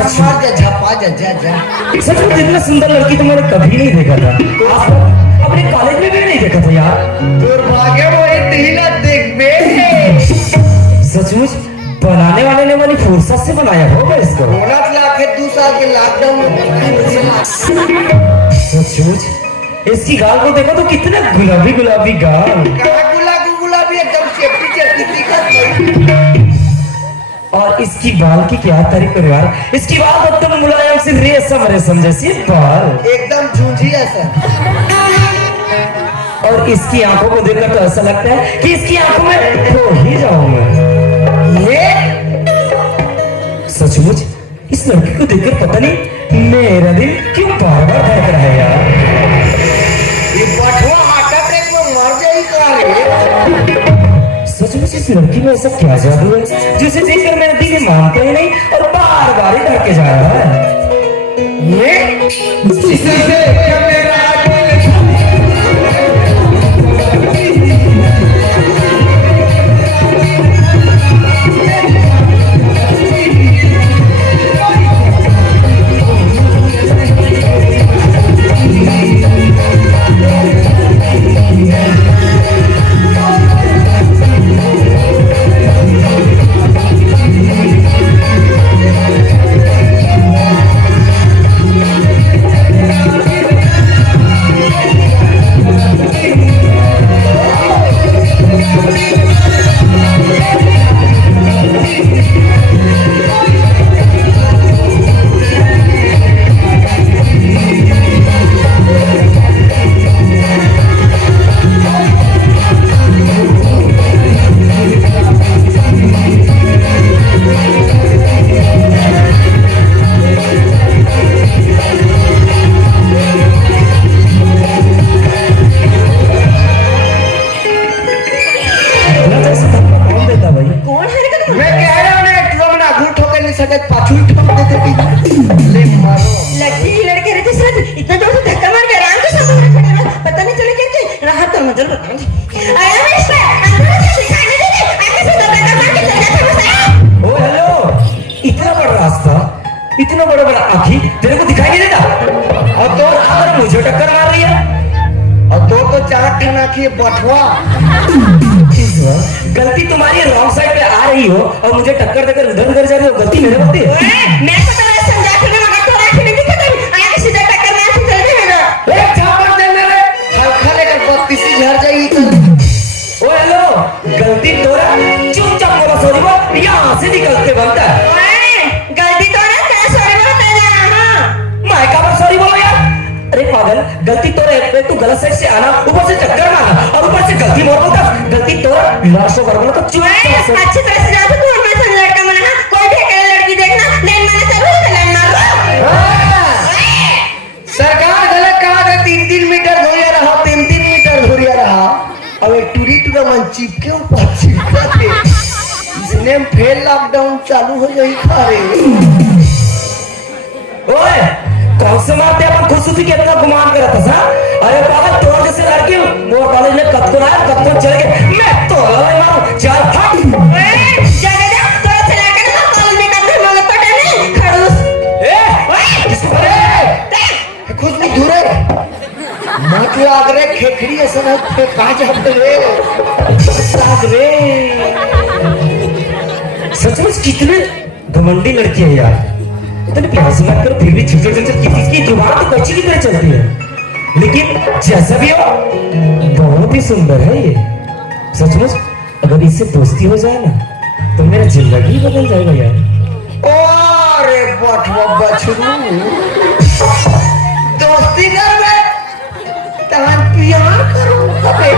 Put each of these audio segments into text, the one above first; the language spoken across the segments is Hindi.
मार जा झपा जा जा जा। सच में इतना सुंदर लड़की तो मैंने कभी नहीं देखा था। आज तक अपने कॉलेज में भी नहीं देखा था यार। दुर्भाग्य वही ढीला देख बे। सचमुच बनाने वाले ने वाली फुर्सत से बनाया होगा इसको। 19 लाख है 2 साल के लॉकडाउन में। सचमुच इसकी गाल को देखो तो कितना गुलाबी गुलाबी गाल। कहाँ गुलाबी एकदम चेपटी चेपटी दिखत। और इसकी बाल की क्या तारीफ करो यार। इसकी बाल तो एकदम मुलायम सी रेशम रेशम जैसी बाल, एकदम झूंझी ऐसा। और इसकी आंखों को देखकर तो ऐसा लगता है कि इसकी आंखों में खो ही जाऊंगा। ये सचमुच इस लड़की को देखकर पता नहीं मेरा दिल क्यों बार बार धड़क रहा है यार। ये बटुआ हार्ट अटैक में मर जाएगी का रे। सचमुच इस लड़की में ऐसा क्या जादू है जिसे देखकर मेरा दिल मानता ही नहीं और बार बार ही धड़के जा रहा है। ये जिससे मेरा इतना बड़ा बड़ा आँखी तेरे को दिखाई नहीं देता, और तो अगर मुझे टक्कर मार रही है। और तो 4 ठन आँखी बटुआ। गलती तुम्हारी रॉन्ग साइड पे आ रही हो और मुझे टक्कर देकर उधर उधर जा रही हो, गलती मेरे होती है। मैं को तो समझा के ना मगर तो आँख नहीं दिखता, आगे सीधा टक्कर मार के चल दे मेरा। एक झापड़ दे मेरे हल्का लेकर 32 झड़ जाएगी कल। ओ हेलो, गलती तोरा, चुपचाप बोलो सॉरी बोल, यहाँ से निकलते बनता है। गलती तो ना तेरा सॉरी बोलो तेरा। हां मैं कब सॉरी बोलो यार। अरे पागल, गलती तोरा है, तू गलत साइड से आना, ऊपर से टक्कर मारना और ऊपर से गलती मोड़ बोलता। गलती तोरा लाशों पर बोलो तो चुपचाप अच्छी तरह से जादू तू मैं समझ लड़का मना कोई भी अकेले लड़की देखना लाइन मारना चालू है, लाइन मार। सरकार गलत कहा था 3-3 मीटर दूरिया रहा, 3-3 मीटर दूरिया रहा। अब एक टूरी टूरा मन चिपके ऊपर चिपका थे, इसने फिर लॉकडाउन चालू हो जाई खारे। ओए कौन से मारते अपन खुशी के इतना गुमान करत था। अरे पागल, तोड़ जैसे लड़की मोर कॉलेज में कब तो आया कब तो चले गए, मैं तो लड़ाई मारूं चल हट। जाने दे तोरा चला कर ना कॉलेज में कब मगर पता नहीं खड़ूस। किसको अरे कुछ नहीं दूरे मत लाग रे खेखड़ी ऐसा ना फेंका जाते रे लाग रे। सचमुच कितने घमंडी लड़की है यार, इतने प्यार से बात करो फिर भी झिझक झिझक की जुबान तो कच्ची की तरह चलती है। लेकिन जैसा भी हो बहुत ही सुंदर है ये। सचमुच अगर इससे दोस्ती हो जाए ना तो मेरा जिंदगी बदल जाएगा यार। अरे बटवा बछरू दोस्ती कर बे तहन प्यार करूं कबे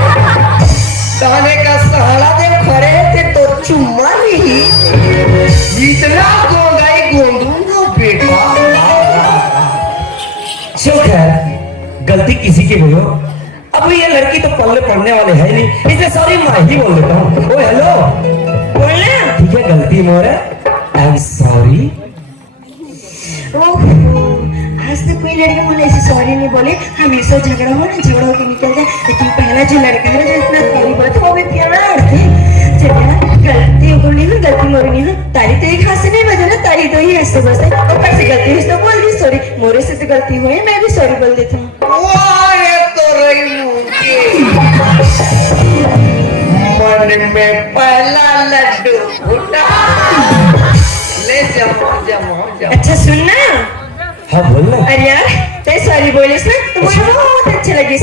ताने का सहारा दे खड़े थे तो चुम्मा नहीं इतना गोंगाई गोंदूंगा बेटा। चल खैर, गलती किसी की बोलो, अब ये लड़की तो पल्ले पड़ने वाले है नहीं, इसलिए सॉरी मैं ही बोल देता हूँ। ओ हेलो बोलना ठीक है, गलती मोर है, आई एम सॉरी। आज तक कोई लड़का मुझे ऐसे सॉरी नहीं बोले, हमेशा झगड़ा हो के निकल जाए। लेकिन पहला जो लड़का है जो इतना सॉरी बोला वो भी प्यार से गलती हो नहीं, गलती मोरी नहीं, तारी तो एक हाथ से नहीं बजा ना, तारी सॉरी तो ही ऐसे बस है ऊपर से गलती हुई तो बोल दी सॉरी मोरे से तो गलती हुई मैं भी सॉरी बोल देती हूँ वाह तो रही मुझे मन में पहला लड्डू फूटा ले जमाओ जमाओ जमाओ अच्छा सुनना हाँ बोलना अरे यार ते सॉरी बोलिस ना तो मुझे बहुत अच्छा लगी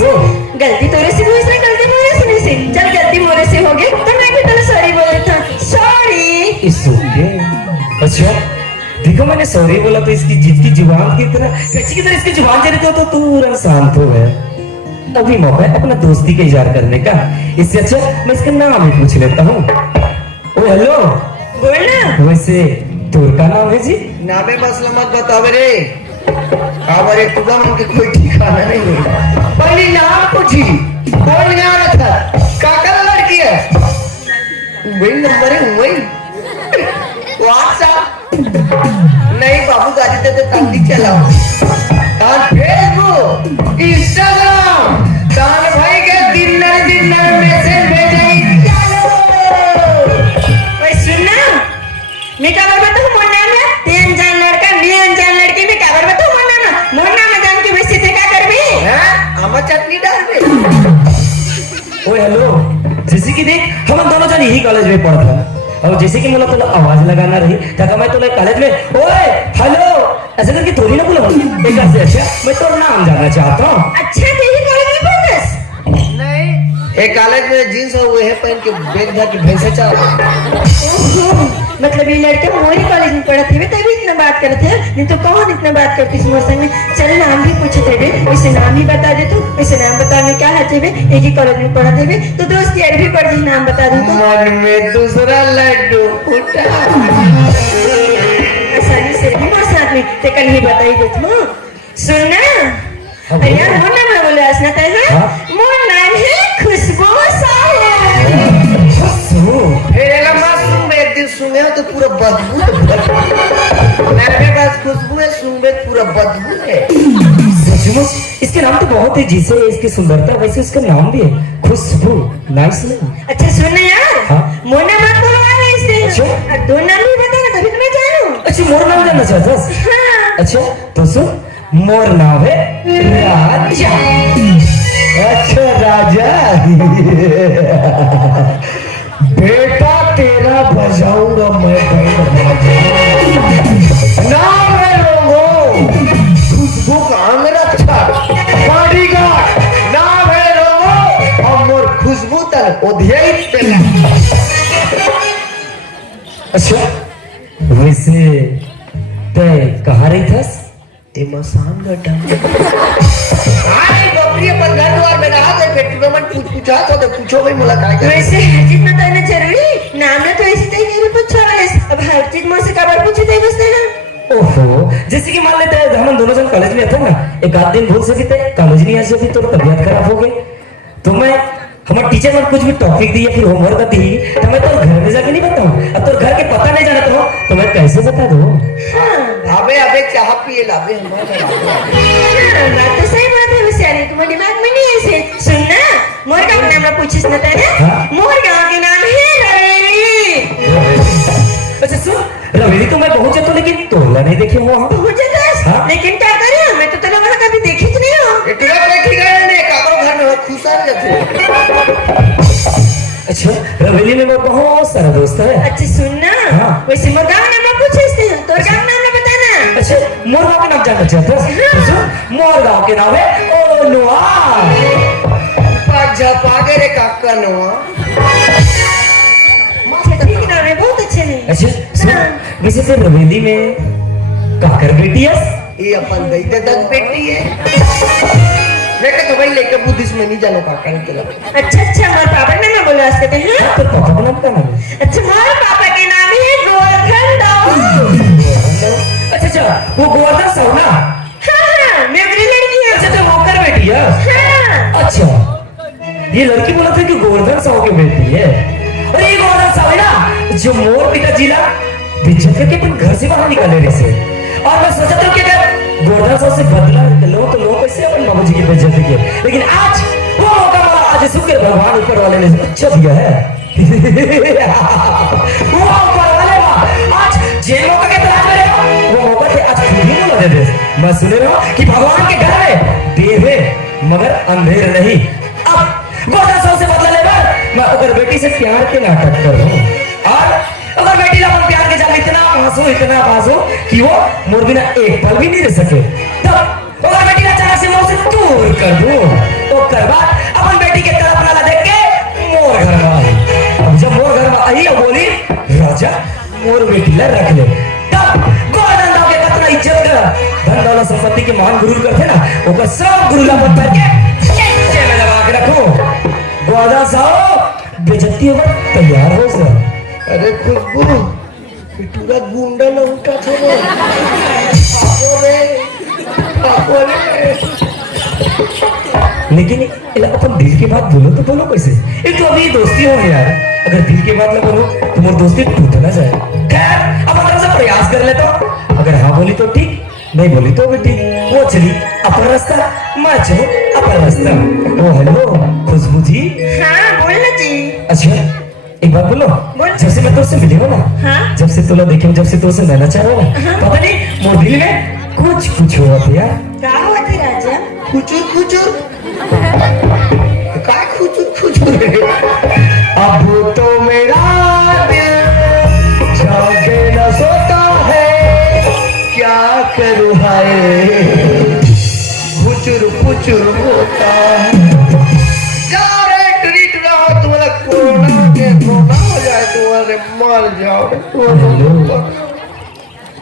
गलती तोरे से हुई ना गलती मोरे से नहीं सी चल गलती मोरे से हो गई तो मैं भी तेरे सॉरी बोल रहा था सॉरी इस अच्छा देखो मैंने सॉरी बोला तो इसकी जिद की जुबान की तरह कच्ची की तरह इसकी जुबान चली तो तुरंत शांत हो गया अभी मौका है अपना दोस्ती का इजहार करने का इससे अच्छा मैं इसका नाम ही पूछ लेता हूँ ओ हेलो बोलना वैसे तोर का नाम है जी नामे मसला मत बतावे रे हमारे तुगम के कोई ठिकाना नहीं है पहले नाम पूछी कौन यहाँ रहा था काका लड़की है वही नंबर है वही व्हाट्सएप नहीं बाबू गाड़ी देते तंगी चलाओ और फेसबुक इंस्टाग्राम तान भाई के दिन मैसेज भेजे ओए सुनना मैं क्या बताऊं मोर नाम है ते अनजान लड़का मैं अनजान लड़की में क्या बताऊं मोर नाम है जान के वैसे थे क्या करबी हैं आमा चटनी डाल दे ओ हेलो जैसे कि देख हम दोनों जन यही कॉलेज में पढ़ता और जैसे कि मुझे तो आवाज लगाना रही तक मैं तो कॉलेज में ओए हेलो ऐसे करके थोड़ी ना बोला एक से अच्छा मैं तो नाम जानना चाहता हूँ अच्छा तेरी कॉलेज में पढ़स नहीं एक कॉलेज में जींस और वो है पहन के बैग धर के भैंसे चल ओहो मतलब ये लड़के मोरी कॉलेज में पढ़ते हुए तभी इतना बात करते हैं नहीं तो कौन इतना बात करती इस मोर संग में चल नाम भी पूछे थे वैसे नाम ही बता दे तू वैसे नाम बताने क्या है थे एक ही कॉलेज में पढ़ते हुए तो दोस्त यार भी पढ़ जी नाम बता दूं तो मन में दूसरा लड्डू फूटा आसानी से भी मोर साथ में ते कल ही बता ही देती हूँ सुनना अरे यार मोर नाम ना बोले हंसना तेरा मोर नाम है खुशबू साहू फेरेला मासूम में एक दिन सूंघे हो तो पूरा बदबू मेरे पास खुशबू है सूंघे पूरा बदबू है सचमुच इसके नाम तो बहुत है जिसे इसकी सुंदरता वैसे उसका नाम भी है खुशबू नाइस नेम अच्छा सुनना यार हाँ? मोर नाम मत बोलवा इससे अच्छा? और दो नाम भी बता ना तभी तो मैं जानूं अच्छा मोर नाम जानना चाहता है हाँ अच्छा तो सुन मोर नाम है राजा अच्छा राजा बेटा तेरा बजाऊंगा मैं नाम है लोगों खुशबू का अंगरक्षक बॉडीगार्ड नाम है लोगों और मोर खुशबू तक ओधियाई पेला अच्छा वैसे तय कहाँ रही थस ते मसान गड्ढा आई बकरी अपन घर द्वार में रहा थे पेट्रोल में पूछा तो पूछो भाई मुलाकात वैसे हर चीज बताना जरूरी नाम ने तो इससे ही नहीं पूछा है अब हर चीज मुझसे खबर पूछे थे बस ना ओहो जैसे कि मान लेते हैं हम दोनों जन कॉलेज में थे ना एक आध दिन भूल सके थे कॉलेज नहीं आ सके तो तबीयत खराब हो गई तो मैं हमारे टीचर ने कुछ भी टॉपिक दी या फिर होमवर्क दी तो मैं तो घर में जाके नहीं बताऊं अब तो घर के पता नहीं जाना तो मैं कैसे बता दूं अबे अबे चाह पिए लाबे हमारे बात तो सही बात है वैसे यार तुम्हारे दिमाग में नहीं है ऐसे सुनना मोर गांव नाम ना पूछिस ना तेरे मोर गांव के नाम है रवेली अच्छा सुन रवेली तो मैं पहुंचा तो लेकिन तोला नहीं देखे वहां मुझे तो लेकिन क्या करे मैं तो तेरा वहां कभी देखी ही नहीं हूं इतना देखी गए ने काबरो घर में खुशाल जाते अच्छा रवेली में मेरा बहुत सारा दोस्त है अच्छा सुनना वैसे मोर गांव नाम ना पूछिस तोर गांव नाम ना बताना अच्छा मोर गांव का नाम जानना चाहता है मोर गांव के नाम है ओनुआ पाजा पागे रे काका नवा ठीक नाम है बहुत अच्छे हैं अच्छा सुन वैसे फिर रवेली में काकर बेटी है ये अपन दई दे दस बेटी है मैं कहता भाई लेके बुद्धिस्ट में नहीं जानो काका ने केला अच्छा हमारे पापा ने ना बोला इसके हैं तो पापा का नाम क्या नाम है अच्छा हमारे पापा के नाम है गोवर्धन दाऊ अच्छा वो गोवर्धन साहू ना हाँ मैं अपनी लड़की हूँ अच्छा तो होकर बेटी है हाँ अच्छा ये लड़की बोला था कि गोवर्धन साहू की बेटी है और ये गोवर्धन साहू है ना जो मोर पिताजी ना बेइज्जत करके अपन घर से बाहर निकाले रहे से और मैं सोचा था कि अगर गोवर्धन साहू से बदला लो तो लोग कैसे अपन बाबू जी की बेइज्जत किए लेकिन आज वो मौका मिला आज शुक्र भगवान ऊपर वाले ने अच्छा दिया है वो ऊपर वाले आज जेल मौका के तलाश में दे दे। मैं सुने रहा कि भगवान के घर में देर है मगर अंधेर नहीं। अब गोदा सौ से बदला ले मैं अगर बेटी से प्यार के नाटक कर रहा हूँ और अगर बेटी अपन प्यार के जाल इतना पासो कि वो मोर बिना एक पल भी नहीं रह सके, तब अगर बेटी का अचानक से मोर से दूर कर दूं तो कर बाद अपन बेटी के तरफ नाला देख के मोर घर में आई। अब जब मोर घर में आई और बोली राजा मोर बेटी ला रख ले, तब गोवर्धन दाव के कतना इज्जत कर धन दौलत संपत्ति के महान गुरु करते ना ओकर सब गुरु ला मत करके नीचे में लगा के रखो। गोवर्धन साहब बेइज्जती होकर तैयार हो सर। अरे खुशबू पूरा गुंडा लौटा छे पापो रे। लेकिन अपन दिल की बात बोलो तो बोलो कैसे? एक तो अभी दोस्ती हो यार, अगर दिल की बात ना बोलो तो मोर दोस्ती टूट ना जाए। खैर अब तरफ से प्रयास कर ले तो अगर हाँ बोली तो ठीक, नहीं बोली तो भी ठीक। वो चली अपन रास्ता, मैं चलो अपन रास्ता। ओ हेलो खुशबू जी। हाँ बोलना जी। अच्छा एक बात बोलो, जब से मैं तुझसे मिली हूँ ना, हाँ? जब से तुला देखे जब से तुझसे मिलना चाह रहा हूँ ना, पता नहीं मोर दिल में कुछ हुआ था यार। क्या हुआ था राजा? खुचुर काय खुचुर अब तो मेरा दिल जागे न सोता है, क्या करूँ हाय खुचुर होता है। जा रे ट्रीट ना हो तुम्हारा कोरोना हो जाए, तुम्हारे मर जाओ।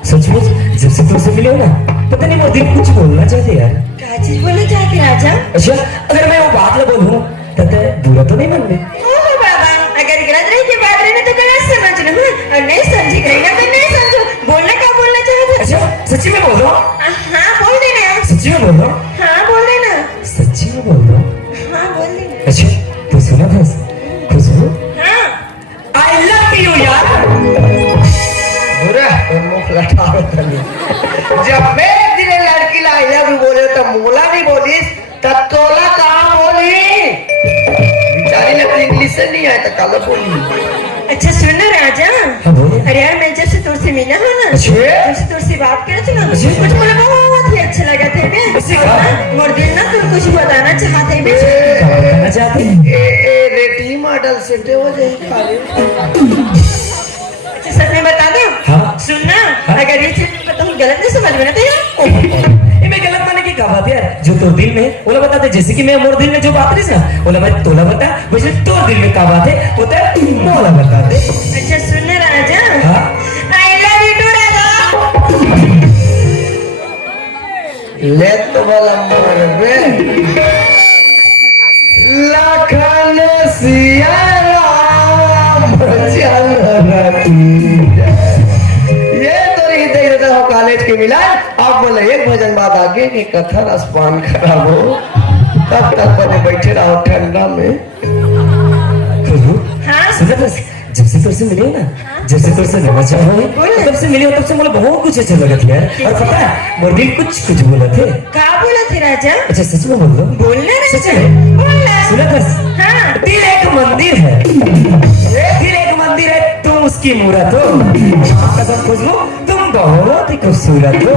सचमुच जब से तुझसे मिले हो ना, पता नहीं वो दिल कुछ बोलना चाहते यार। क्या चीज बोलना चाहते राजा? अच्छा अगर मैं वो बात ना बोलूं तो बुरा तो नहीं मन में? ओह बाबा, अगर गलत रही की बात रही ना तो गलत समझ लो और नहीं समझी गई ना तो नहीं समझो। बोलना क्या बोलना चाहते? अच्छा सच्ची में बोल रहा हूँ? हाँ बोल देना। सच्ची में बोल रहा हूँ? हाँ बोल देना। सच्ची में बोल रहा हूँ? हाँ बोल देना। अच्छा तू सुना था खुशबू? हाँ आई लव यू यार। बुरा मुख लटाओ तनी। जब मैं दिले लड़की ला आई लव यू बोले तो मोला नहीं बोलिस तब तोला कहाँ बोली? बेचारी ने तो इंग्लिश से नहीं आया तो काला बोली। अच्छा सुन ना राजा। हाँ बोलो। अरे यार मैं जब से तुझसे मिला हूँ ना, अच्छा। तुझसे तुझसे बात करे थे ना, अच्छा। कुछ मुझे बहुत ही अच्छा लगा था बे। ऐसे और कहा? ना, मोर दिल ना तुम कुछ बताना चाहते बे। क्या बताना चाहते? ए रेटी मॉडल से ते हो जाए काले। अच्छा सच में बता दो। हाँ। सुन ना, हाँ? अगर ये चीज तुम गलत नहीं समझ में ना तो यार ये मैं गलत माने की क्या बात है यार? जो तोर दिल में ओला बता दे, जैसे कि मैं मोर दिल में जो बात रही ना ओला मैं तोला बता, वैसे तोर दिल में क्या बात है वो तो मोला बता दे। अच्छा सुन ना राजा। हाँ? आई लव यू टू राजा। ले तो वाला मार बे लाखन सिया राम चल रही। ये तो नहीं देख रहा हो कॉलेज के मिला। आप बोले एक भजन बाद आगे की कथा रसपान खराब हो तब तक बने बैठे रहो ठंडा में। खुशबू हाँ? सुना था जब से तुझसे मिले हो ना, जब से तुझसे मिलना चाह रहा हूँ तब से मिले हो, तब से मुझे बहुत कुछ अच्छा लगा था यार। और पता है मोर दिल कुछ बोला थे। क्या बोला थे राजा? अच्छा सच में बोल रहा हूँ? बोलना सच राजा। में? बोलना। सुना था? हाँ। दिल एक मंदिर है, दिल एक मंदिर है, तुम उसकी मूरत हो। कसम खुशबू तुम बहुत ही खूबसूरत हो।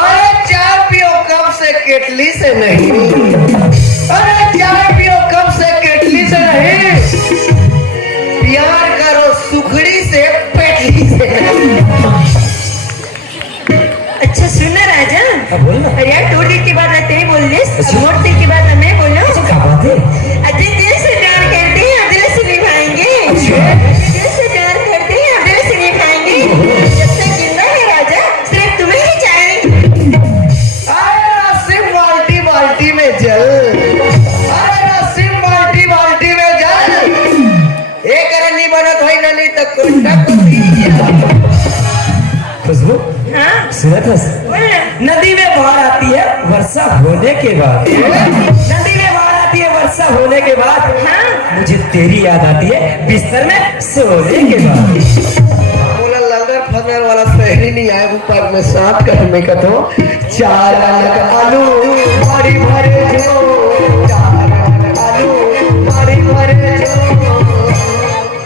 अरे चाय पियो कप से केटली से नहीं। अरे चाय पियो कप से केटली से नहीं। प्यार करो सुखड़ी से पेटली से नहीं। अच्छा सुन ना राजा। अब बोल ना। अरे यार तू दिल की बात ना तेरी बोल ले, अच्छा। मोर दिल की बात ना मैं बोलूं। अच्छा क्या बात है? अजय दिल से प्यार करते हैं और दिल से निभाएंगे। अच्छा। दिल से प्यार करते हैं और दिल से निभाएंगे। जब तक जिंदा है राजा सिर्फ तुम्हें ही चाहिए। अरे नसीब बाल्टी बाल्टी में जल। अरे नसीब बाल्टी बाल्टी में जल। एक रनी बनत होई नली तो कोंडा को दिया। खुशबू हाँ सुना था? बोलना। नदी में बाढ़ आती है वर्षा होने के बाद। नदी में बाढ़ आती है वर्षा होने के बाद। हाँ। मुझे तेरी याद आती है बिस्तर में सोने के बाद। बोला लंगर फंगर वाला शहरी नहीं आए ऊपर में साथ करने का तो चार आलू मारी भरे जो। चार आलू मारी भरे जो।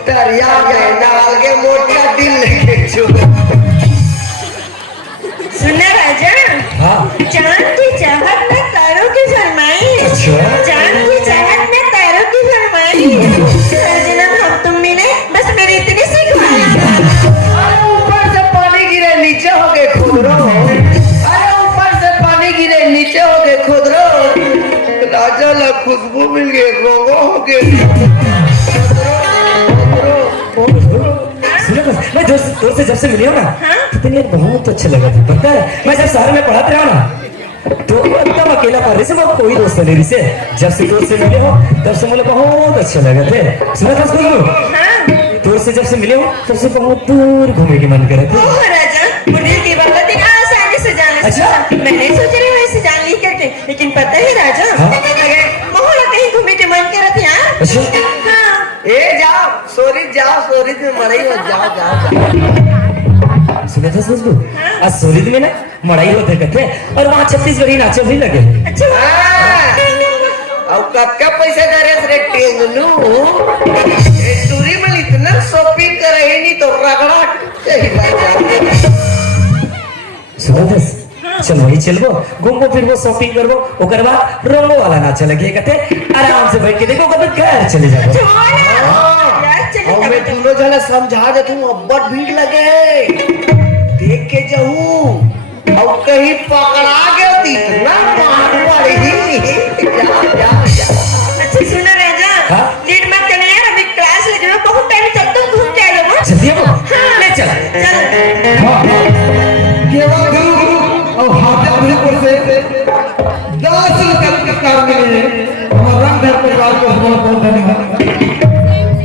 दरिया में डाल के मोटा दिल लेके जो। खुशबू मिल गई रोगो हो गए सुनो बस, मैं दोस्त से जब से मिली हूँ ना कितनी बहुत अच्छा लगा था पता है। मैं जब शहर में पढ़ाते रहा ना तो एकदम अकेला पढ़ रही से, मैं कोई दोस्त नहीं रही से। जब से दोस्त से मिले हो तब से मुझे बहुत अच्छा लगा थे। सुना था दोस्त से जब से मिले हो तब से बहुत दूर घूमने की मन करे थे। ओह राजा, मुनीर की बात देखा आसानी से जाने से। अच्छा। मैंने सोच रही हूँ ऐसे जान ली करके, लेकिन पता है राजा, हाँ? अगर मोहल्ला कहीं घूमने के मन करे थे हाँ? अच्छा हाँ। ए जाओ सोरी में मरे हो जाओ सुना था सोच आज सोलिद में ना मड़ाई होते कहते और वहाँ छत्तीसगढ़ी नाचे भी लगे। अच्छा अब कत्का पैसा करे रे टेंगनू ए टूरी में इतना शॉपिंग करे ही नहीं तो रगड़ा सुना था चल वही चलबो घूमबो फिरबो शॉपिंग करबो ओकर बाद रंगो वाला नाच लगे कहते आराम से बैठ के देखो कब घर चले जाओ। यार चलो और मैं दोनों जने समझा दे तू अब्बड़ भीड़ लगे देख के जाऊं और कहीं पकड़ा गया तो इतना मार पड़ेगी जा अच्छा सुनो राजा, हाँ? लेट मत करना यार, अभी क्लास लगे हुए, बहुत टाइम तक तो घूम के आए हो। जल्दी आओ ले चल। केवल और हाथ पर से 10 रुपए का काम मिले हमारा रंग घर परिवार को बहुत बहुत धन्यवाद।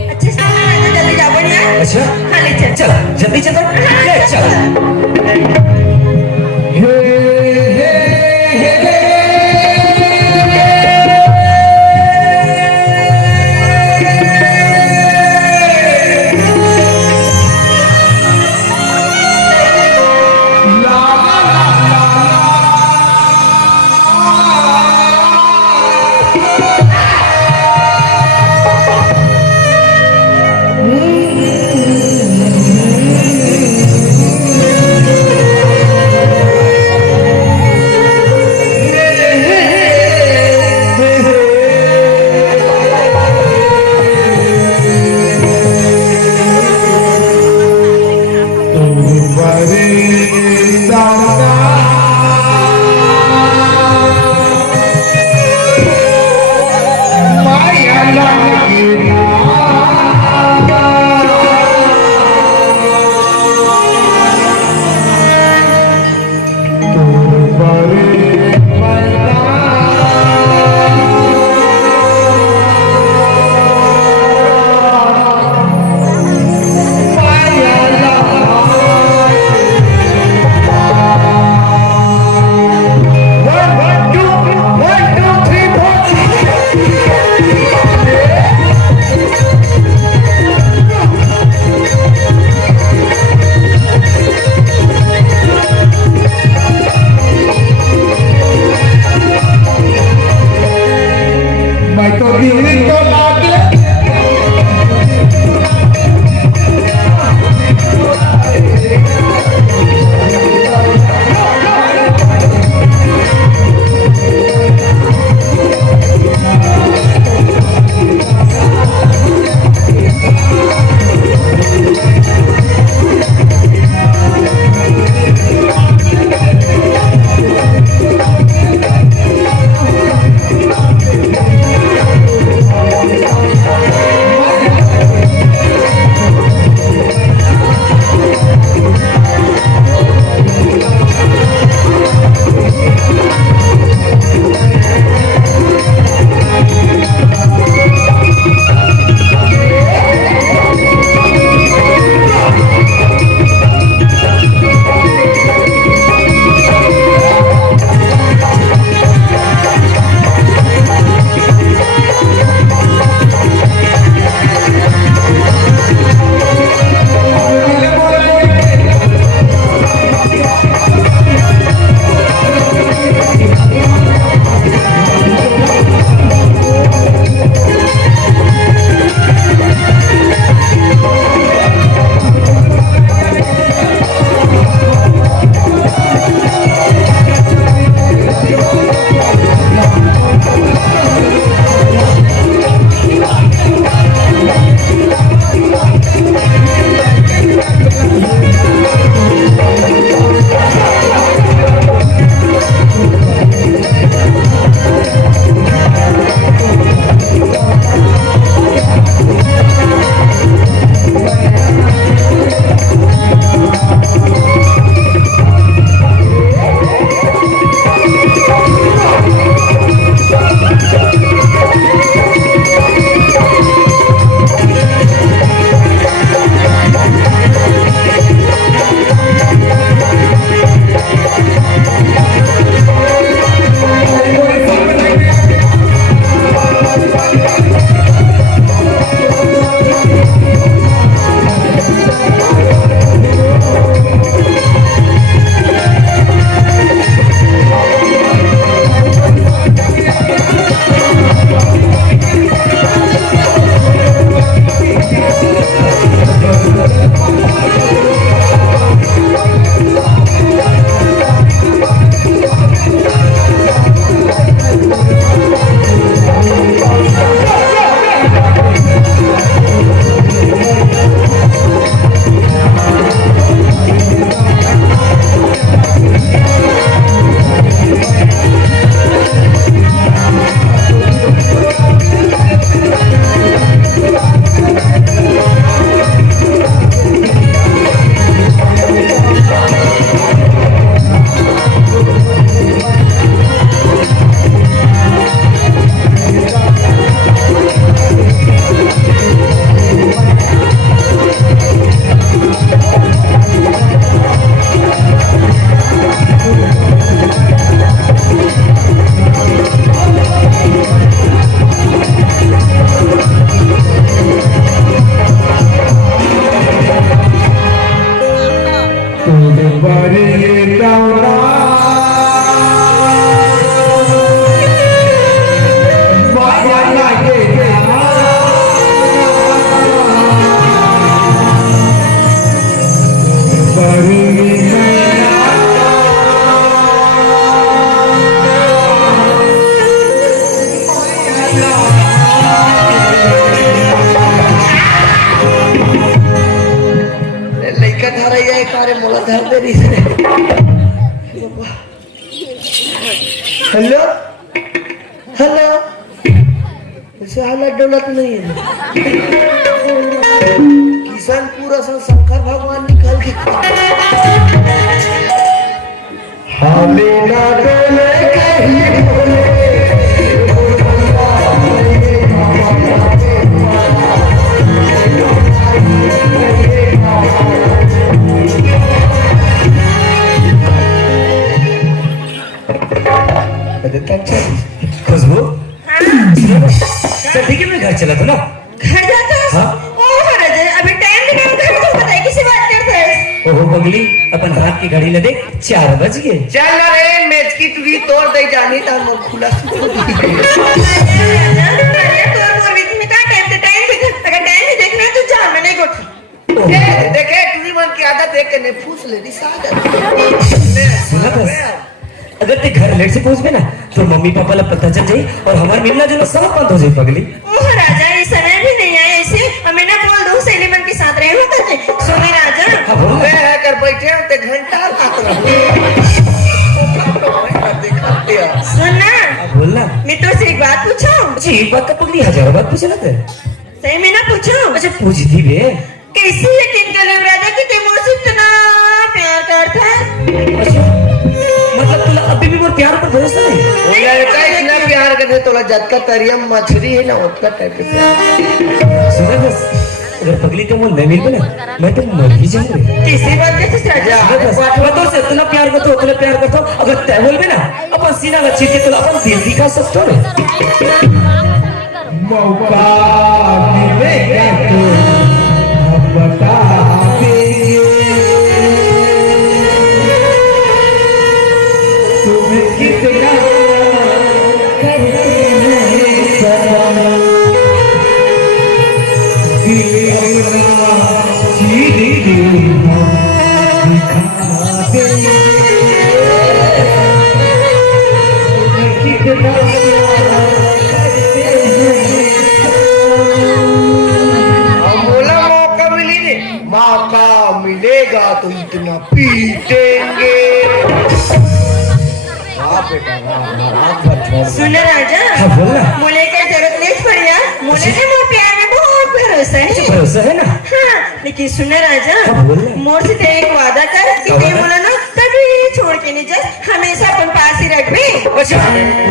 अच्छा सुनो राजा, जल्दी जाओ यार। अच्छा हाँ ले चल। चल जल्दी चल ले चल। बड़ी दौरा माया लागे लड़का धरा जाए कारे मोला धर दे रही है। हेलो हेलो ऐसे हालत डोलत नहीं है। किसान पूरा सा शंकर भगवान निकाल के हाले ना डोले कहीं डोले खुशबू चल ठीक है मैं घर चला था ना। घर जाता है? हाँ। ओ महाराज अभी टाइम भी नहीं घर तो बताइए किसी बात करते हैं। ओहो पगली अपन हाथ की घड़ी ले देख 4 बज गए। चल ना रे मैच की तुझी तोड़ दे जानी था मोर खुला देखे तुझी मन की आदत देख के ने फूस ले दी सुना था अगर ते घर लेट से पहुंच ना तो मम्मी पापा ला पता चल जाई और हमार मिलना जुलना सब बंद हो जाई पगली। ओह राजा ये समय भी नहीं आए ऐसे हमें ना बोल दो सहेली मन के साथ रहे हो करके सोने राजा। हाँ बोल मैं है कर बैठे ते घंटा काट रहा सुन ना बोल ना। मैं तो से एक बात पूछूं। अच्छा एक बात तो पगली हजारों बात पूछे ना ते। सही में ना पूछूं। अच्छा पूछी थी बे। कैसे यकीन कर ले राजा कि ते मुझसे इतना प्यार करता है। अच्छा मतलब तुला अभी भी मोर प्यार पर भरोसा नहीं। बोला का इतना प्यार करते तोला जत का तरिया मछली है ना उतना टाइप के प्यार। सुना बस अगर पगली के मोल नहीं मिल ना मैं तो मर ही जाऊंगी। किसी बात कैसे राजा मैं तो से इतना प्यार करता हूं उतना प्यार करता हूं अगर तय बोल में ना अपन सीना में चीर के तो अपन दिल दिखा सकते हो। मौका मिलेगा तो हम बता देंगे तुम्हें कितना करते हैं सनम दिल अपना चीर हम दिखा देंगे तुम्हें कितना बोला मौका मिली ने मौका मिलेगा तो इतना पीटेंगे। सुन राजा हाँ बोल ना। मोले का जरूरत नहीं पड़ी यार मोले ने मोर प्यार में बहुत भरोसा है। भरोसा है ना। हाँ लेकिन सुन राजा हाँ, बोल ना। मोर से ते एक वादा कर कि क्या ते वादा? बोला ना कभी छोड़ के नहीं जा हमेशा अपन पास ही रखबे। अच्छा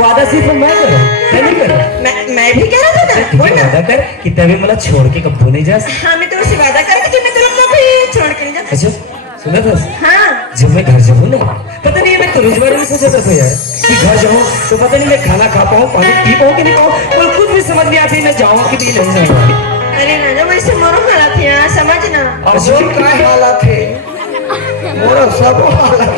वादा सिर्फ मैं करूं मैं नहीं करूं। मैं भी कह रहा था ना बोल ना। वादा कर कि तभी मला छोड़ के कब्बू नहीं जा। हाँ मैं तो उसे वादा कर कि मैं तेरे कभी छोड़ के नहीं जा। अच्छा सुना था हाँ जब मैं घर जाऊँ ना पता नहीं मैं तो रोजगार में सोचा था यार कि घर जाऊँ तो पता नहीं मैं खाना खा पाऊँ पानी पी पाऊँ कि नहीं पाऊँ और कुछ भी समझ नहीं आती मैं जाऊँ कि नहीं जाऊँ। अरे राजा वैसे मोरो हालत है यार समझना। और जो का हालत है मोरा सब हालत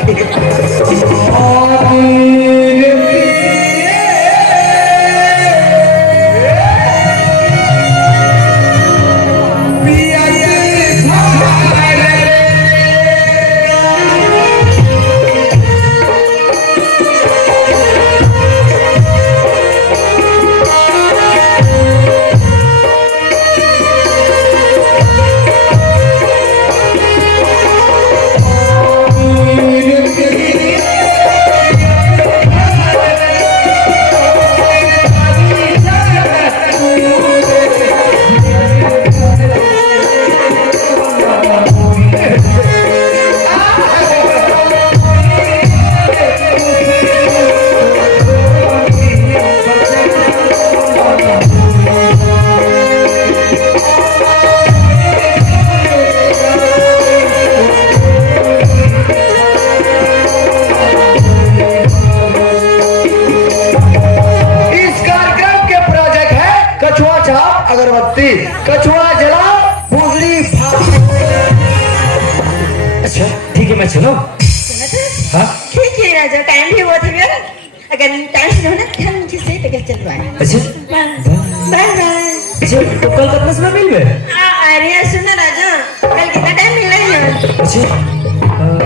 अगरबत्ती कछुआ जला बुगली अच्छा ठीक है मैं चलो। हाँ ठीक है राजा टाइम भी हुआ था यार अगर टाइम से हो ना ध्यान से तो क्या चल रहा है अच्छा बाय बाय अच्छा तो कल कितना समय मिल गए अरे यार सुनो राजा कल कितना टाइम मिल रहा है अच्छा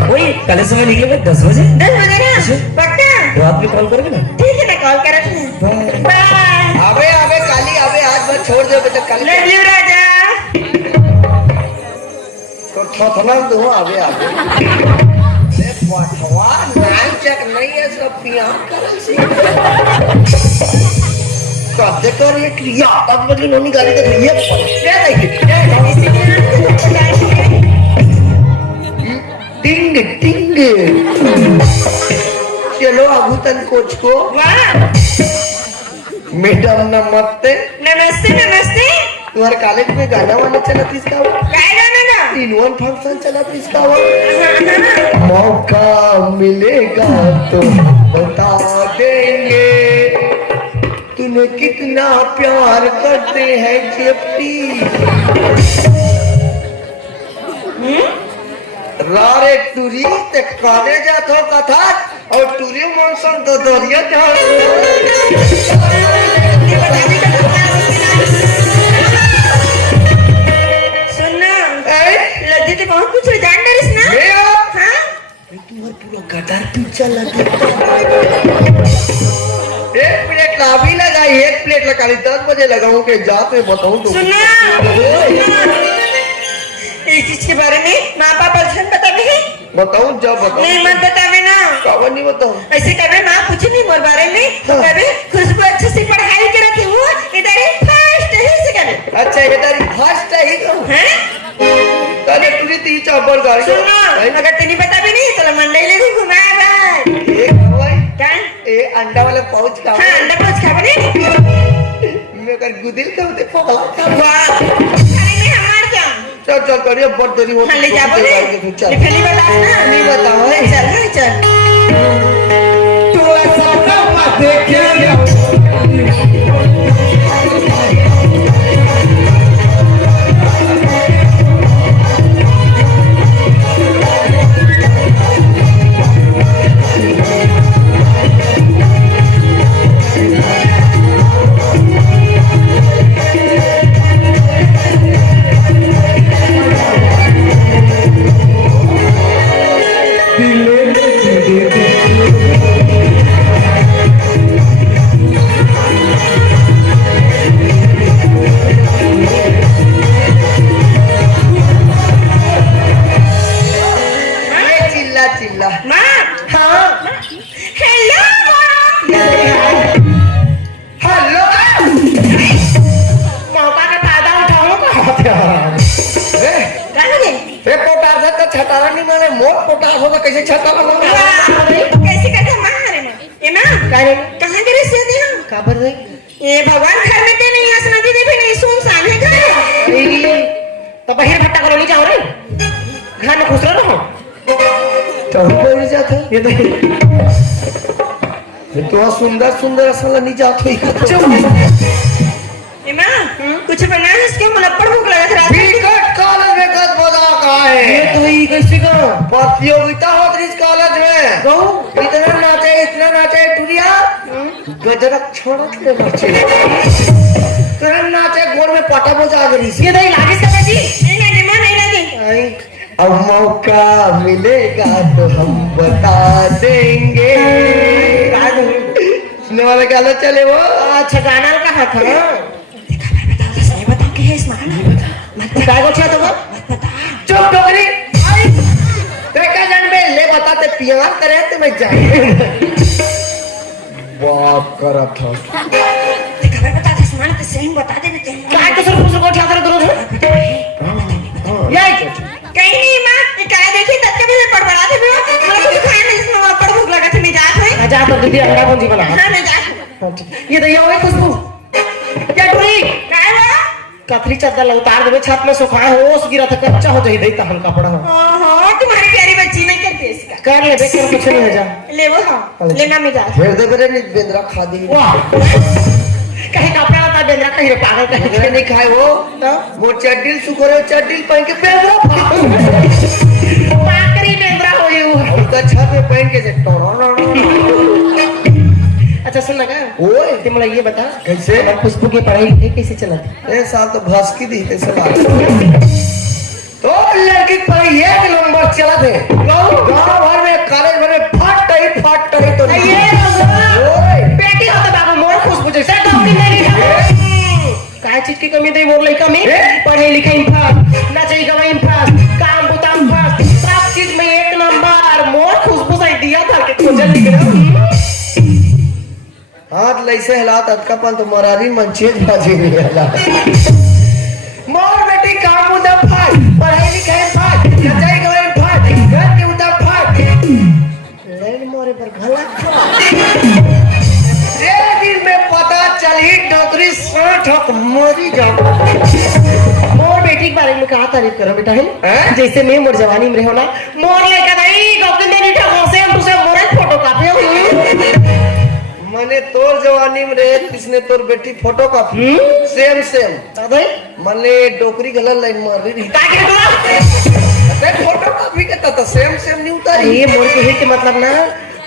वही कल समय निकलेगा 10 बजे 10 बजे ना अच्छा। पक्का रात में कॉल करेंगे ना ठीक है ना कॉल कर बाय अबे अबे काली अबे आज मैं छोड़ दे बेटा काली लव यू राजा तो थोथला दो अबे अबे ए पठवा नाम चेक नहीं है सब पिया करल सी कदे कर ये क्रिया तब बदली नोनी गाड़ी दे ये क्या देखिए टिंग टिंग चलो अभूतन कोच को वाह मैडम नमस्ते नमस्ते नमस्ते तुम्हारे कॉलेज में गाना वाना चला इसका काय गाना ना इनवन फंक्शन चला इसका मौका मिलेगा तो बता देंगे तूने कितना प्यार करते हैं जेपी रारे टूरी ते कॉलेज जात हो कथा और टूरी मौसम तो दरिया जा सुनना लज्जे तो बहुत कुछ जान डरिस ना हाँ तुम्हारे पूरा गटर पिक्चर लगे एक प्लेट लाभी लगाई एक प्लेट लगा 10 बजे लगाऊं के जाते बताऊं तो सुनना इस चीज के बारे में माँ बाप अल्सन बतावे बताऊं जब बताऊं नहीं मत बतावे ना कावन नहीं बताऊं ऐसे कभी माँ पूछे नहीं मोर बारे में तो कभी खुशबू अच्छे से पढ़ाई करती हूँ इधर ही फर्स्ट ही से कभी अच्छा ये तारी फर्स्ट है ही तो हैं तारे पूरी ती चापर गाड़ी सुनना अगर तेरी बतावे नहीं तो मंडई ले भी घुमाए भाई एक भाई क्या ए अंडा वाला पाउच का हाँ अंडा पोच खा बने मैं कर गुदिल का होते पगला का वाह अरे नहीं हमार क्या चल चल करिए बहुत देरी हो हाँ ले जा बोले चल पहली बता ना नहीं बताओ चल हाँ चल तो ऐसा ना मत देखिए ये चिल्ला चिल्ला माँ हाँ हेलो हेलो मौका का फायदा उठाऊंगा ए क्या लगे ए पोटार से तो छटारा नहीं माने मोट पोटार होगा कैसे छटारा होगा कैसे करते माँ अरे माँ ये माँ कहाँ करे से दे हम खबर नहीं ये भगवान घर में दे नहीं आसना दे भी नहीं सुनसान है घर तो बहिर भट्टा कॉलोनी जाओ रे घर में खुश रहो तो कोई जाता है ये तो ये तो सुंदर सुंदर असला नहीं जाता ये माँ कुछ बना है इसके मुलप्पड़ भूख लगा था रात में बिकट कॉलेज में कद बजा का ये है तो ही कैसे का प्रतियोगिता होती इस कॉलेज में कहूं इतना नाचे टूरिया गजरक छोड़ के नाचे तुरंत नाचे गोर में पटा बजा गई ये नहीं लागे सब जी नहीं लगे माँ नहीं लगे अब मौका मिलेगा तो हम बता देंगे सुनने वाले क्या लो चले वो अच्छा गाना कहा था सही बताओ कि है इस माँ मत काय को छा तो मत बता चुप डोगरी देखा जन में ले बताते प्यार करे तो मैं जाए बाप करा था खबर बता दे सुना तो सही बता दे देते हैं काय को सर को छा कर दो ये कहीं नहीं माँ ये काय देखी तब कभी मैं पड़बड़ा थी मैं कुछ खाया नहीं इसमें वहाँ पर भूख लगा थी नहीं जात है जा तो दीदी अंडा भुंजी बना हाँ नहीं जात ये तो ये हो खुशबू क्या टूरी काय वो कथरी चादर उतार देवे छत में सुखाए हो ओस गिरा था कच्चा हो जाई देता हल्का पड़ा हो ओहो तुम्हारी प्यारी बच्ची नहीं करती इसका कर ले देख कर कुछ नहीं हो जा ले वो हाँ लेना मैं जात फिर दे मेरे बेंद्रा खा दी वाह कहीं कपड़ा होता बेंद्रा कहीं पागल कहीं बेंद्रा नहीं खाए वो वो चड्डील सुखरे चड्डील पहन के बेंद्रा पाकरी बेंद्रा हो यू हम तो उनका छत में पहन के अच्छा सुन लगा ओए ते मला ये बता कैसे? हमार खुशबू की पढ़ाई लिखाई कैसे चला ए साल तो भसकी दी कैसे बात तो लड़की पर एक नंबर चला थे गांव भर में कॉलेज भर में फट ही तो ये ओए बेटी हो तो बाबू मोर खुशबू जैसे डॉक्टर नहीं काय चीज की कमी दे मोर लइका में पढ़ाई लिखाई में फर्स्ट नाचे गवाई में फर्स्ट काम बुताम फर्स्ट सब चीज में एक नंबर मोर खुशबू से दिया था कि खोजल निकला हाथ लैसे हालात अटकापन तो मरारी मंचेज बाजी में हला मोर बेटी काम उदा फाट पढ़ाई लिखाई फाट नचाई गवाई फाट घर के उदा फाट लेन मोरे पर घला जे दिन में पता चली नौकरी ठक मरी जा मोर बेटी के बारे में कहा तारीफ करो बेटा है जैसे मैं मोर जवानी में रहो ना मोर लेकर नहीं डॉक्टर ने नहीं ठगो से हम तुझे मोर फोटो कापी मने तोर जवानी में रे किसने तोर बेटी फोटो कॉपी सेम दादा मने डोकरी गलत लाइन मार रही का के तो ते फोटो कॉपी के तो सेम नहीं उतारी ये मोर के हित मतलब ना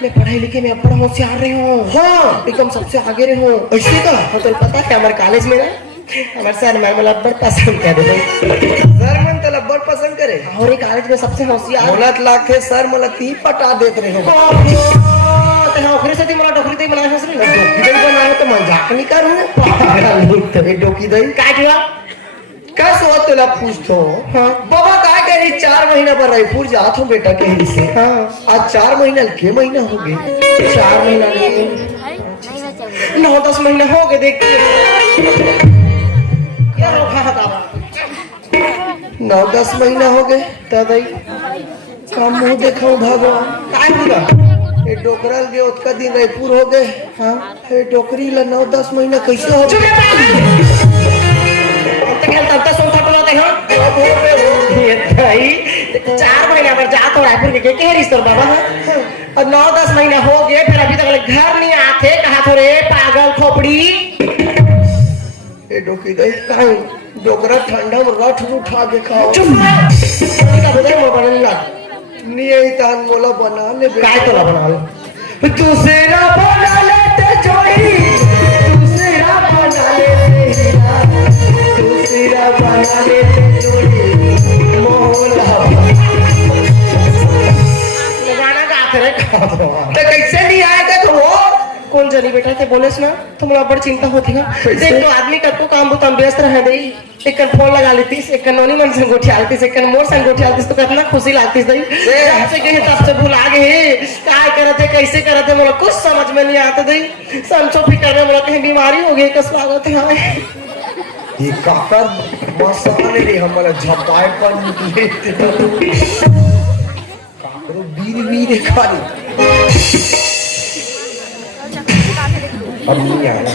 मैं पढ़ाई लिखे में बड़ा होशियार रही हूँ हाँ एकदम सबसे आगे रही हूँ ऐसे का हाँ तो पता है हमारे कॉलेज में ना हमारे सर मैम वाला बड़ा पसंद कर दे सर मन तो लब्बर पसंद करे और ये कॉलेज में सबसे होशियार मोलत लाख थे सर मला ती पटा देत रहे हो तो हाँ ओखरी से मला डॉक्टरी ते बनाया हंस रही डोकी दई बनाए तो मजाक नहीं करूँ ये डोकी दई का किया का सोच तुला पूछतो हाँ। बाबा काय करी 4 महीना पर रायपुर जात हूँ बेटा के हिस्से हाँ आज 4 महीना के महीना हो गए 4 महीना 9-10 महीने हो गए देख क्या रोका है बाबा 9-10 महीना हो गए दादाई काम मुंह देखा भगवान काय हुआ ये डोकरल के उतका दिन रायपुर हो गए हाँ ये डोकरी ला 9-10 महीना कैसे हो चुप है तब तक सोन फटो लाते हैं ये भाई 4 महीना पर जा तो रायपुर के रिश्ते बाबा और 9-10 महीना हो गए फिर अभी तक घर नहीं आते कहा थोड़े पागल खोपड़ी ये डोकी गई कहीं डोकरा ठंडा में रठ उठा के खाओ चुप रहो का बताए मोर बनला नहीं यही तान मोला बना ले काय तो ला बना लो दूसरा बना लेते जोड़ी दूसरा बना लेते जोड़ी मोहला गाना गाते रहे तो कैसे नहीं आएगा तो वो कौन जनी बेटा थे बोले ना तुम्हारा बड़ चिंता होती है देख तो आदमी कब काम बुतम व्यस्त रह दई एक फोन लगा लेती एक नोनी मन से गोठी आलती एक मोर संग गोठी आलती तो कितना खुशी लागती दई हमसे कहे तब से भुला गए काय करते कैसे करते मोला कुछ समझ में नहीं आता दई समझो फिकर में मोला कहीं बीमारी हो गई कस स्वागत है ये काकर मसाले रे हमारा झपाए पर निकले काकरो वीर खाली अब नहीं आ रहा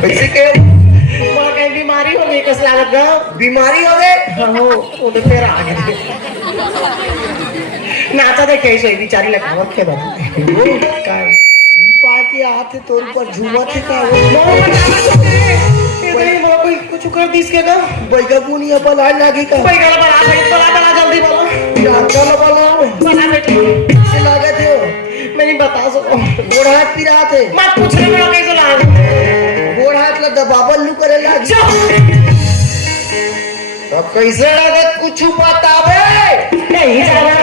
कैसे के मोला कहीं बीमारी हो गई कस लागत ना बीमारी हो गए हाँ हो वो तो फिर आ गए नाचा देखे सही बेचारी लगावत के बात काय ई पाके आते तोर ऊपर झूमत है का कोई कुछ कर दिस के ना बैगा बुनिया पर लाइन लागी का कोई गाना बना बना जल्दी बोलो यार चलो बोलो बना बेटे से लागत हो मैं नहीं बता सकता गोड़ हाथ पिरात है मैं पूछ रही हूँ कैसे लाग गोड़ हाथ ला दबावल लू करे लागी तब कैसे लागत कुछ बतावे नहीं जाना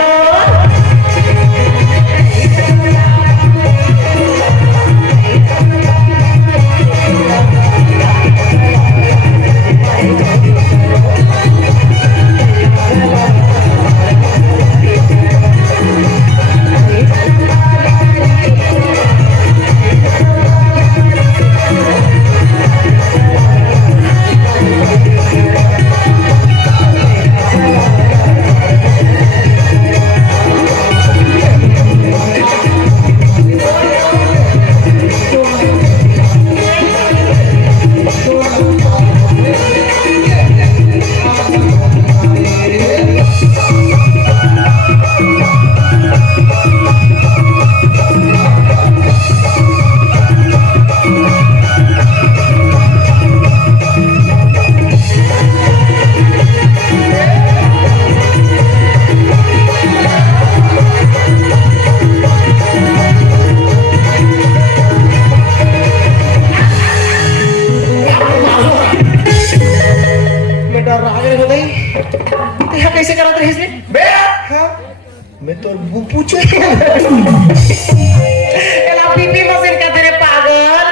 एला पीपी मशीन का तेरे पागल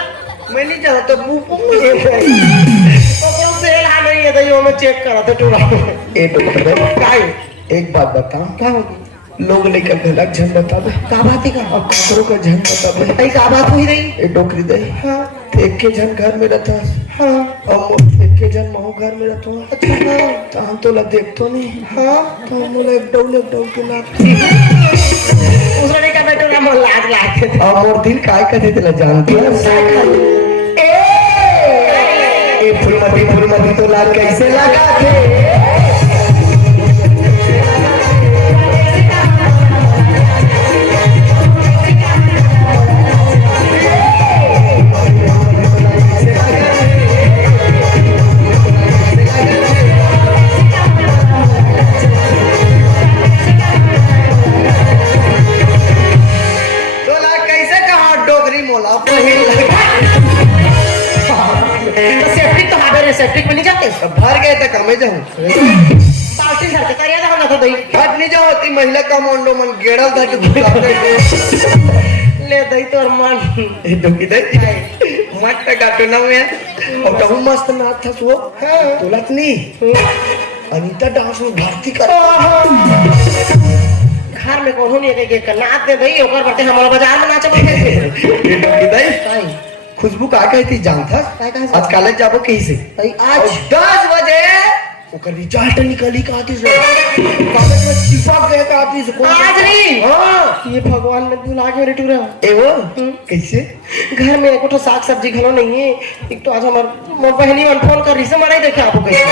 मैं नहीं जानता बुपू में है तो सेल आ नहीं है तो मैं चेक करा था टूरा ए डॉक्टर काय एक बात बताओ क्या होगी लोग लेकर गलत झन बता दे का बात है का और कपड़ों का झन बता दे भाई का बात हुई रही ए डोकरी दे हाँ एक के झन घर में रहता हाँ और एक के झन महू घर में रहता अच्छा हाँ तो हम तो ला देखतो नहीं हाँ तो हम लोग एक डौल के लाग दूसरा का बेटो ना मोल लाज लाग और मोर दिल काय करे तेला जानती है ए फुलमती तो लाल कैसे लगा थे सेप्टिक में नहीं जाते भर गए तो कमे जाऊं पार्टी करके कर याद होना था दही हट नहीं जाओ ती महिला का मोंडो मन गेड़ल था कि ले दही तोर मन ए डोकी दे मत काटो ना मैं और तो मस्त नाच था सो तोलत नहीं अनीता डांस में भर्ती कर घर में कौन नहीं है के नाच दे दही ओकर बते हमारा बाजार में नाचब कैसे ए डोकी दे खुशबू का कहती थी जानता आज कॉलेज जाबो कहीं से आज 10 बजे ओकर रिजल्ट निकली का आती से कॉलेज में चिपक गए का आती से आज नहीं हां ये भगवान ने बुला के रे टूरा ए वो कैसे घर में एको साग सब्जी घलो नहीं है एक तो आज हमार मोर बहनी मन फोन कर रही से मराई देखे आपको कैसे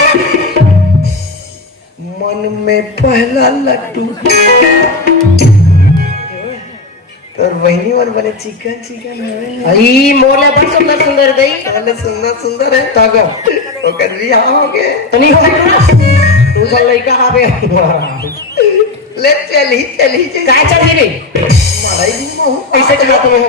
मन में पहला लड्डू तोर बहनी मन बने चिकन है आई मोले बड़ सुंदर सुंदर दई पहले सुंदर है तागर ओकर बियाह हो गए तो नहीं हो गया तू चल लइका हावे ले चली काय चल रे माराई दी मो ऐसे कहा तुम्हें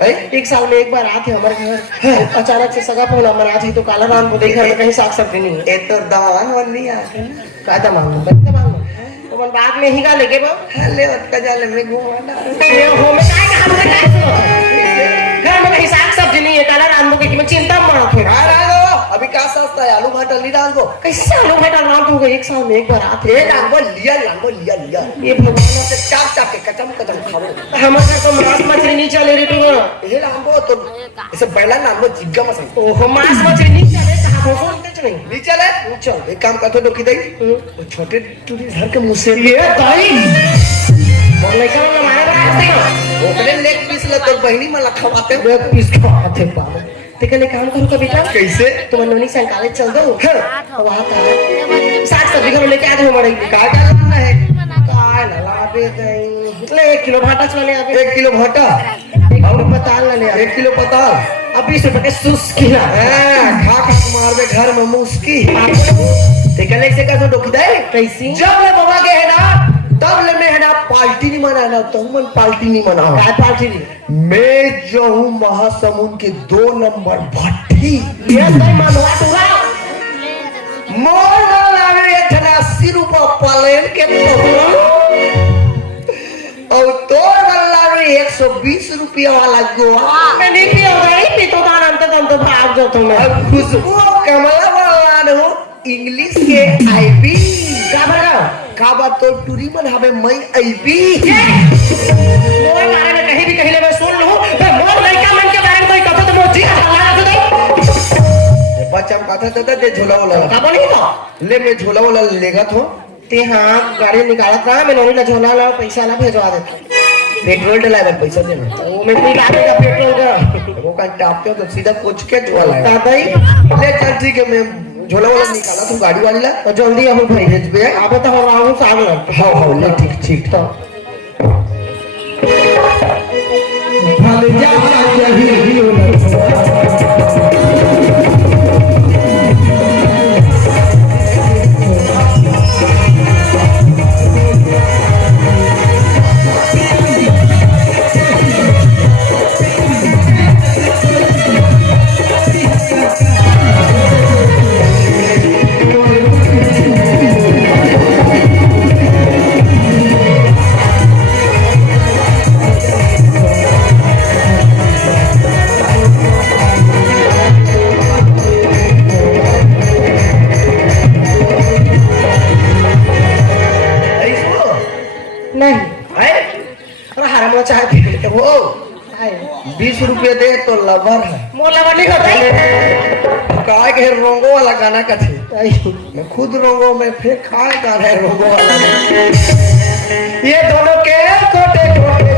है ऐ एक साल में एक बार आते हमारे घर अचानक से सगा फोन हमारा आज ही तो काला राम को देखा कहीं साग सब्जी नहीं है ए तो दवान वन नहीं आके ना कायदा मांगो बच्चा मांगो तो मन बाद में ही का लेके बा ले ओत का जाले में घुमाना ये हो में काय का हम काय सुनो घर में कहीं साग सब्जी नहीं है काला राम को की मैं चिंता मत हो आ रहा अभी का सस्ता है आलू भाटा ली डाल दो कैसे आलू भाटा राम को एक साल में एक बार आते ए लांगो लिया ये भगवान से चाप के कचम खाओ हमारे घर तो मांस मछली नहीं चले रे तू ए लांगो तो इसे पहला नामो जिग्गा मसाई ओहो मांस मछली नहीं चले कहां भोसो नहीं नहीं चले चल एक काम कर तो डोकी दई वो छोटे टूटी घर के मुंह से ये दाई और लड़का लोग हमारे बारे में ओकरे लेग पीस ले तोर बहनी में लखवाते वे पीस के हाथे पावे ते कल काम करो का बेटा कैसे तुम नोनी सन कॉलेज चल दो वहां का साग सब्जी घर लेके आ जाओ मड़ई का लाना है काय ना लाबे दई ले 1 किलो भाटा चला ले आबे 1 किलो भाटा 1 किलो पताल ले आबे 1 किलो पताल अब 20 रुपए के सूस किला खा मारवे घर में मुस्की ते कल से का तो डोकी दई कैसी जब ले बाबा के है ना तब ले मैं है ना पार्टी नहीं मनाना तो मन पार्टी नहीं मना काय पार्टी दी मैं जो हूँ महासमुंद के 2 नंबर भट्टी ये दई मनवा टुरा मोर लावे 80 रुपया पालन के और तोर लावे 120 रुपया वाला गोवा मैं नहीं पियो गई पीतो दान अंत भाग जाता मैं अब खुशबू कमला वाला हूँ इंग्लिश के आईबी का बात तो टूरी मन हवे मैं आईबी मोर बारे में कहीं भी कहीं ले मैं सुन लूं मैं मोर लड़का मन के बारे में कोई कथा तो मोजी हल्ला दे दे बच्चा कथा तो दे झोला वाला का बोली तो ले मैं झोला वाला लेगा तो ते हां गाड़ी निकालत रहा मैं नोनी ला झोला ला पैसा ला भेजवा देता पेट्रोल डलाए पैसा देना वो मैं कोई लागेगा पेट्रोल का वो का टापते हो तो सीधा कोच के झोला है दादाई ले चल ठीक है मैं झोला वाला निकाला तू गाड़ी वाली ला तो जल्दी अब भाई भेज बे आबे तो हो रहा हूं साग ला हाँ ले ठीक तो भले जा यही तारा में चाहे पी लेते वो 20 रुपये दे तो लवर है मोला बनी होता काय के रोंगो वाला गाना का थे मैं खुद रोंगो में फिर खाए गा रहे रोंगो वाला ये दोनों के कोटे कोटे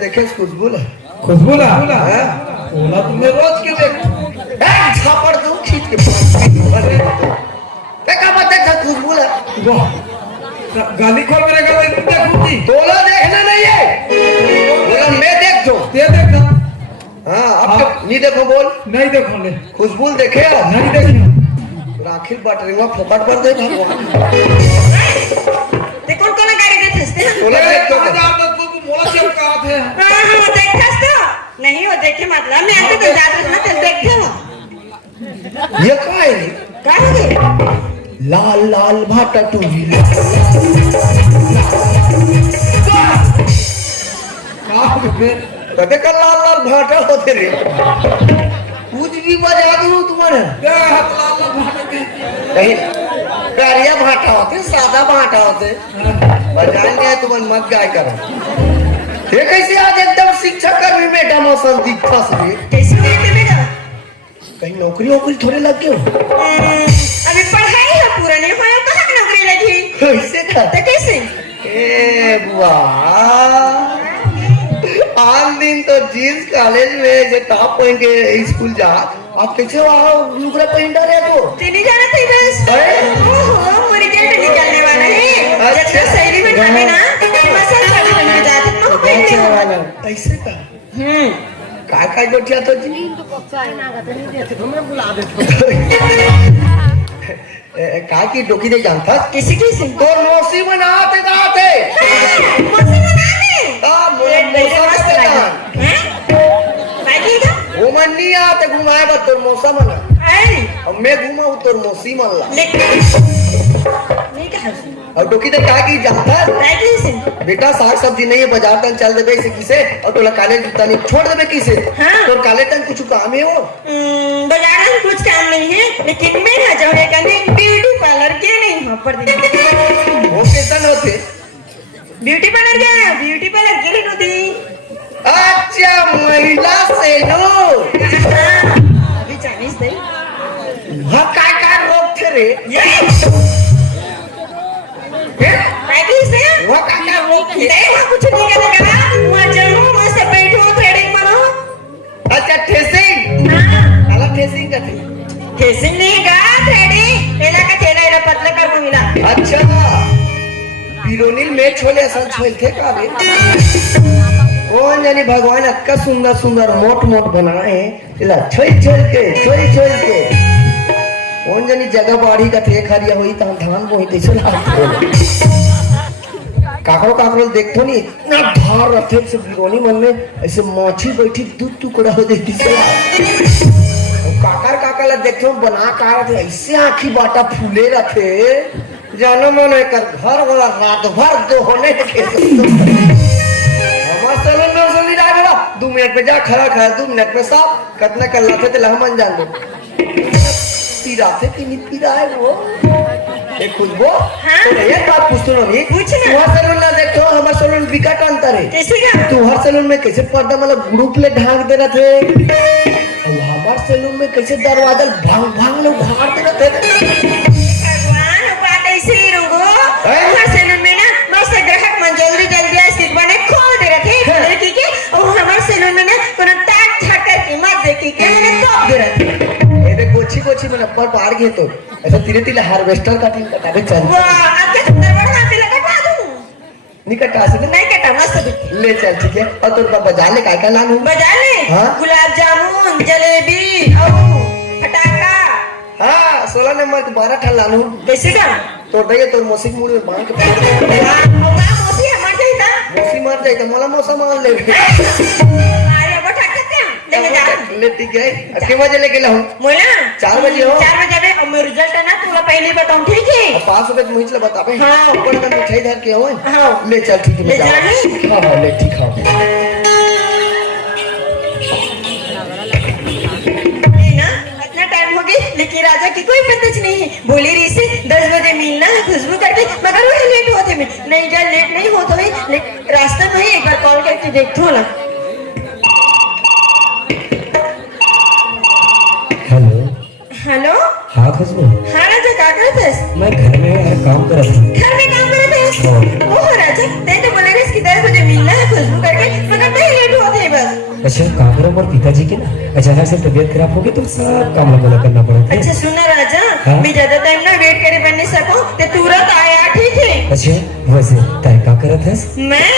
देखे खुशबू खुशबू ना बोला तुमने रोज क्यों देख झापड़ दूं खींच के देखा बता था खुशबू गाली खोल मेरे गाली तुम देखूंगी बोला देखना नहीं है बोला मैं देख दो ये देखना हाँ अब नहीं देखो बोल नहीं देखो ले खुशबू देखे नहीं देखी राखिल बटरिंगा फोकट पर दे भगवान ते कौन कौन गाड़ी देते हैं बोला देख दो मोला चल का है हां देखस तो नहीं हो देखे मतलब मैं तो जात ना तो देखे हो ये का है लाल लाल भाटा टूरी कदे का लाल लाल भाटा होते रे कुछ भी बजा दूं तुम्हारे कहीं कारिया भाटा होते सादा भाटा होते बजाएंगे तुम्हारे मत गाय करो ये कैसे आज एकदम शिक्षा कर्मी बेटा मौसम दिखा से कैसे होते बेटा कहीं नौकरी थोड़े लग गए अभी पढ़ाई है पूरा नहीं हुआ कहाँ नौकरी लगी ऐसे का तो कैसे ए बुआ आन दिन तो जींस कॉलेज में जे टॉप पहन के स्कूल जा आप कैसे वहाँ लुगड़ा पहन डाले तो नहीं जाना था बस ओहो मेरी जेल में निकलने वाला है जब सैली में खाने ना मसाला खाने बन के जाते तो पहनने वाला ऐसे का काय गोठिया तो जी काय की डोकी दे जानता किसी किसी तो मौसी बनाते दाते मौसी बनाने मोरे मौसा का बाकी का वो मन नहीं आते घुमाए बस तोर मौसा मना आई अब मैं घुमाऊं तोर मौसी मन ला नहीं कहा और डोकी दे काय की जानता बाकी से बेटा साग सब्जी नहीं है बाजार तक चल देबे इसे किसे और तोला कॉलेज जूता नहीं छोड़ देबे किसे हाँ। तोर कॉलेज तक कुछ काम है हो बाजार में कुछ काम नहीं है लेकिन मेरा जो है कहने ब्यूटी पार्लर के नहीं हो पर वो कैसन होते ब्यूटी पार्लर के लिए होती अच्छा महिला से नो अभी चाइनीज नहीं वहाँ काय रोग थे रे बाकी से वहाँ काय रोग थे नहीं वहाँ कुछ नहीं करेगा वहाँ जरूर मस्त बैठो थ्रेडिंग बनो अच्छा ठेसिंग हाँ काला ठेसिंग का थे फेसिंग नहीं का थ्रेडिंग एला का थेला एला पतला कर को मिला अच्छा बिरोनील में छोले असल छोल थे का रे कौन जानी भगवान इतना सुंदर सुंदर मोट बनाए इला छोल के कौन जानी जगह बाड़ी का थे खरिया हुई ता धान बोई ते चला काकरो देखतो नहीं इतना भार रथे से बिरोनी मन में ऐसे माछी बैठी दूध टुकड़ा हो देती से काकर देखतो बना कार थे ऐसे आंखी बाटा फूले रखे जानो मन कर घर वाला रात भर दो होने के हमार सैलून में उसने नहीं डाला 2 मिनट पे जा खड़ा 2 मिनट पे साफ कितना कर लाते थे लहमन जान दो पीरा थे कि नहीं पीरा है वो एक खुशबू हाँ? तो ये बात पूछतो नहीं पूछ ना। तुम्हार सैलून ना देखो हमार सैलून विकट अंतर है कैसे का तुम्हार सैलून में कैसे पर्दा मतलब ग्रुप ले ढाक दे रहे थे और हमार सैलून में कैसे दरवाजा भांग लोग उखाड़ दे रहे थे भगवान बात ऐसे ही रंगो हमारे सैलून में ना मस्त ग्राहक मन जल्दी सीट बने खोल दे रहे थे लड़की के और हमारे सैलून में ना कोनो टाक ठाक करके मत देखी के मैंने टॉप दे रहे थे ये गोची में नंबर पार गए तो ऐसा धीरे हार्वेस्टर का टीम कटावे चल वाह आपके सुंदर बड़ा हाथ लगा दूं निकट आसे नहीं कटा मस्त भी ले चल ठीक है और तुम बजा ले काय लानू बजा ले हाँ? गुलाब जामुन जलेबी और फटाका हाँ 16 नंबर के 12 ठा लानू कैसे का तोड़ दे तोर मौसी मुड़ में बांध के मौसी हमार जाई था मौसी मर जाए तो मोला मौसा मान ले अरे वो ठाके थे लेके जा ले ठीक है के बजे लेके लाऊं मोला 4 बजे हो 4 बजे आवे और मेरा रिजल्ट है ना तोला पहले बताऊं ठीक है अब 5 रुपए मुझे बता पे हाँ। ऊपर का मिठाई धर के हो हाँ। ले चल ठीक है ले मैं जा जाऊँ। रही? हाँ हाँ ले ठीक है नहीं ना इतना टाइम हो गया लेकिन राजा की कोई पता नहीं है बोली रही से 10 बजे मिलना है खुशबू करके मगर वो लेट होते में नहीं जा लेट नहीं होता है लेकिन रास्ते में ही एक बार कॉल करके देखो ना हेलो हेलो हाँ खुशबू हाँ राजा क्या करते हैं मैं घर में यार काम कर रहा था घर में काम करते हैं ओह राजा नहीं तो बोले इसकी 10 बजे मिलना है खुशबू करके मगर नहीं लेट होते हैं बस अच्छा काम करो और पिताजी की ना अचानक से तबीयत खराब हो गई तो सब काम लगा करना पड़ा था अच्छा सुना राजा हाँ? मैं ज्यादा टाइम ना वेट करे बन नहीं सकूं तो तुरंत आया ठीक है अच्छा वैसे तय का करत है मैं